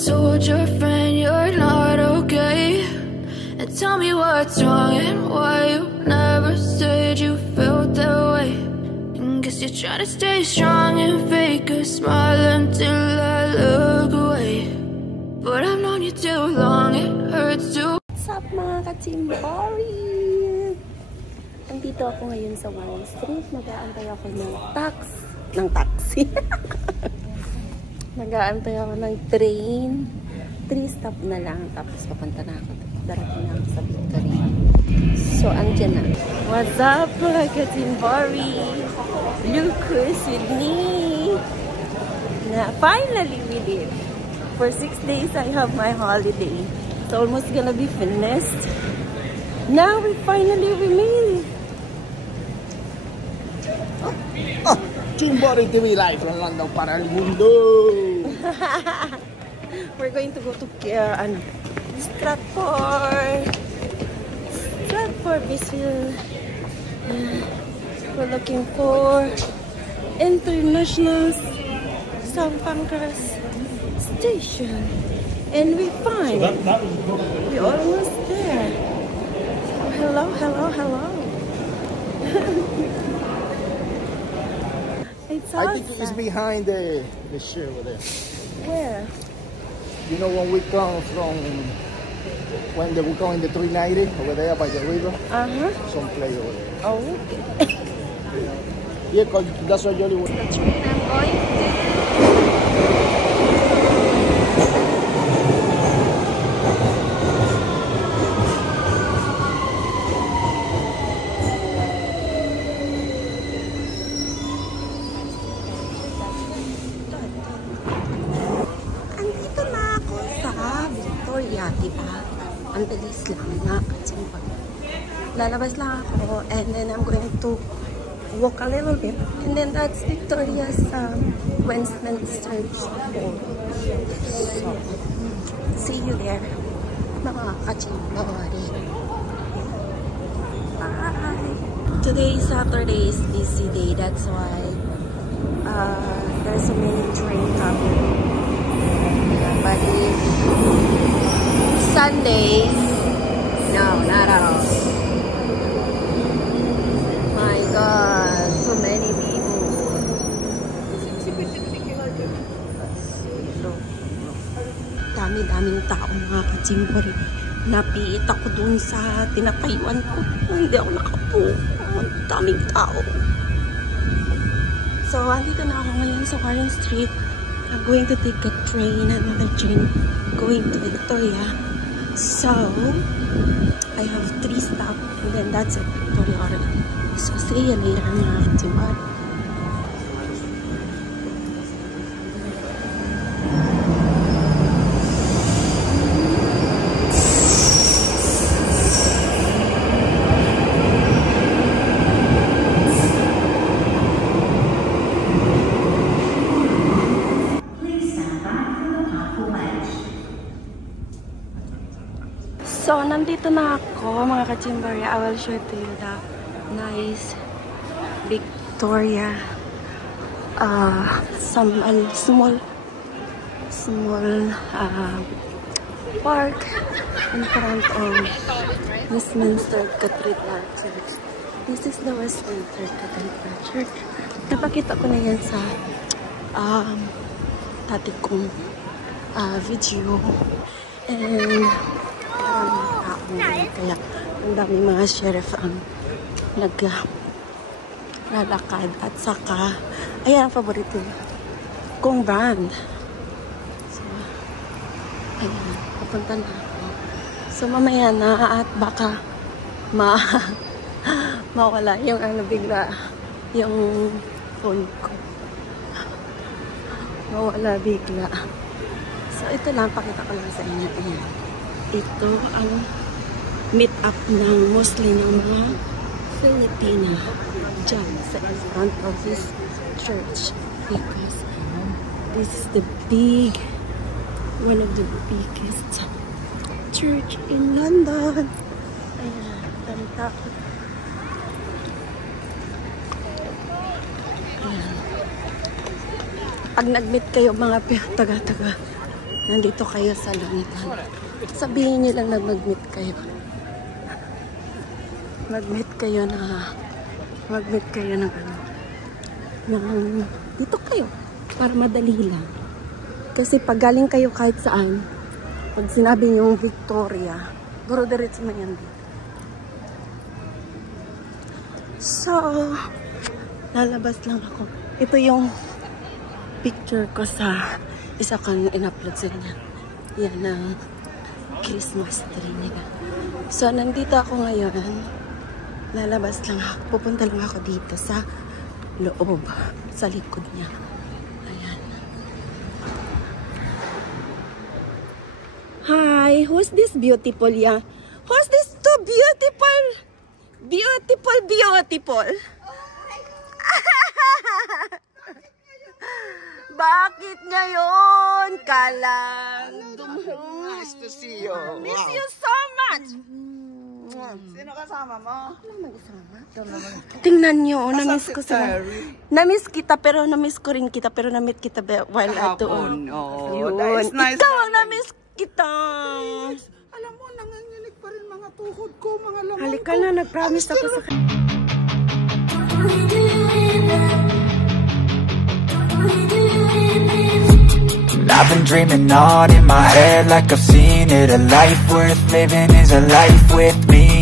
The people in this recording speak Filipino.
told your friend you're not okay? And tell me what's wrong and why you never said you felt that way. And guess you're trying to stay strong and fake a smile until I look away. But I've known you too long, it hurts to. What's up mga ka-Chimbori? Andito ako ngayon sa Warren Street. Nag-aantay ako ng taxi. Nag-aantay ako ng train. 3 stop na lang. Tapos papunta na ako. Darating na ako sa Victoria. So, andyan na. What's up mga ka-Chimbori? Look who's with me. Finally we did. For 6 days I have my holiday. It's almost gonna be finished. Now we finally made it. Chimbori TV live from London para el mundo. We're going to go to Stratford, Bisfield. We're looking for International St. Pancras Station, and we find we're almost there. So hello. It's I think it's behind the share over there. Where? You know when we come from we go in the 390 over there by the river. Some place over there. Oh. Yeah, cause that's what Jolly was. The train I'm going to. Diba? Ang bilis lang na. Lalabas lang ako and then I'm going to walk a little bit and then that's Victoria's Westminster Hall. So, see you there mga ka-Chimbori. Bye! Today is Saturday, is busy day. That's why there's so many trains coming. But if Sundays, no, not at all. My God, so many people. Dami-daming tao mga ka-Chimbori. Napiit ako dun sa tinatayuan ko. Hindi ako nakapo. Daming tao. So, andito na ako ngayon sa Warren Street. I'm going to take a train, another train going to Victoria. So, I have 3 stops and then that's it, Victoria already. So, see you later mga ka-Chimbori. So, nandito na ako mga ka-Chimbori. I will show to you the nice Victoria small park in front of Westminster Cathedral Church. This is the Westminster Cathedral Church. Napakita ko na yan sa dati kong video. And kaya ang daming mga sheriff ang naglalakad at saka ayan ang paborito kong brand. So ayan, papunta na ako. So mamaya na at baka mawala yung bigla yung phone ko, mawala bigla. So ito lang, pakita ko lang sa inyo. Ayan. Ito ang meet-up ng mostly ng mga Filipina dyan sa front of this church because this is the one of the biggest church in London. Ayan, tanta. Ayan. Pag nag-meet kayo mga taga nandito kayo sa London, sabihin niyo lang na mag-meet kayo. Mag-meet kayo ng dito kayo para madali lang. Kasi pag galing kayo kahit saan, pag sinabi niyo Victoria, duro-diretso na yan dito. So, lalabas lang ako. Ito yung picture ko sa isa kang in-upload sa niya. Yan ang Christmas tree nila. So, nandito ako ngayon. Lalabas lang ako. Pupunta lang ako dito sa loob. Sa likod niya. Ayan. Hi! Who's this beautiful young? Who's this so beautiful? Beautiful. Bakit ngayon ka lang? Nice to see you. Miss you so much. Sino kasama mo? Tingnan nyo, namiss ko sila. Namiss kita, pero namiss ko rin kita, pero na-meet kita while ato. Oh, that is nice. Ikaw ang namiss kita. Alam mo, nanganginig pa rin mga tuhod ko, mga lamang. Halika na, nag-promise ako sa I've been dreaming on in my head like I've seen it. A life worth living is a life with me